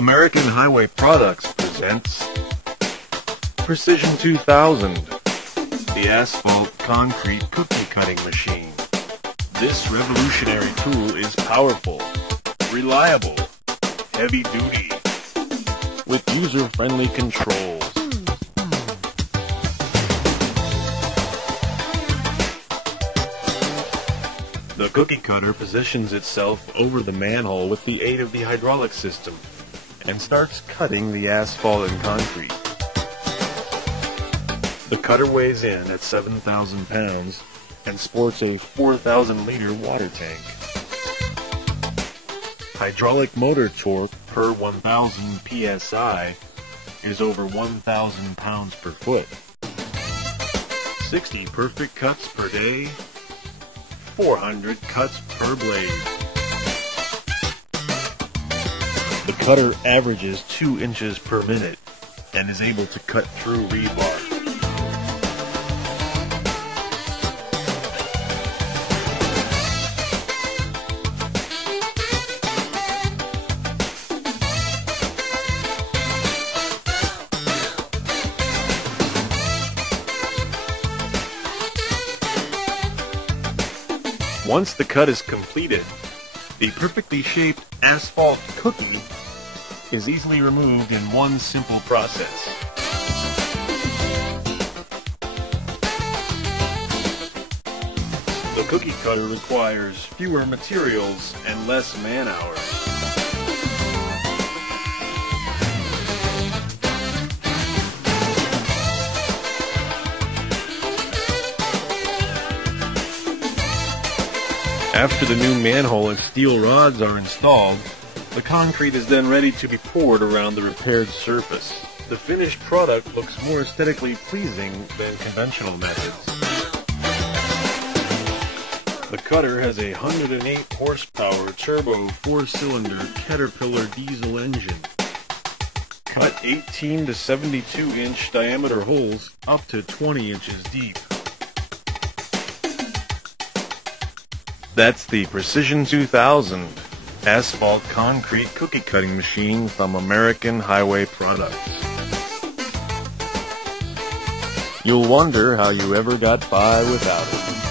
American Highway Products presents Precision 2000, the asphalt concrete cookie cutting machine. This revolutionary tool is powerful, reliable, heavy duty, with user-friendly controls. The cookie cutter positions itself over the manhole with the aid of the hydraulic system and starts cutting the asphalt and concrete. The cutter weighs in at 7,000 pounds and sports a 4,000-liter water tank. Hydraulic motor torque per 1,000 psi is over 1,000 pounds per foot. 60 perfect cuts per day, 400 cuts per blade. The cutter averages 2 inches per minute and is able to cut through rebar. Once the cut is completed, the perfectly shaped asphalt cookie is easily removed in one simple process. The cookie cutter requires fewer materials and less man-hours. After the new manhole and steel rods are installed, the concrete is then ready to be poured around the repaired surface. The finished product looks more aesthetically pleasing than conventional methods. The cutter has a 108 horsepower turbo 4-cylinder Caterpillar diesel engine. Cut 18 to 72 inch diameter holes up to 20 inches deep. That's the Precision 2000 asphalt concrete cookie cutting machine from American Highway Products. You'll wonder how you ever got by without it.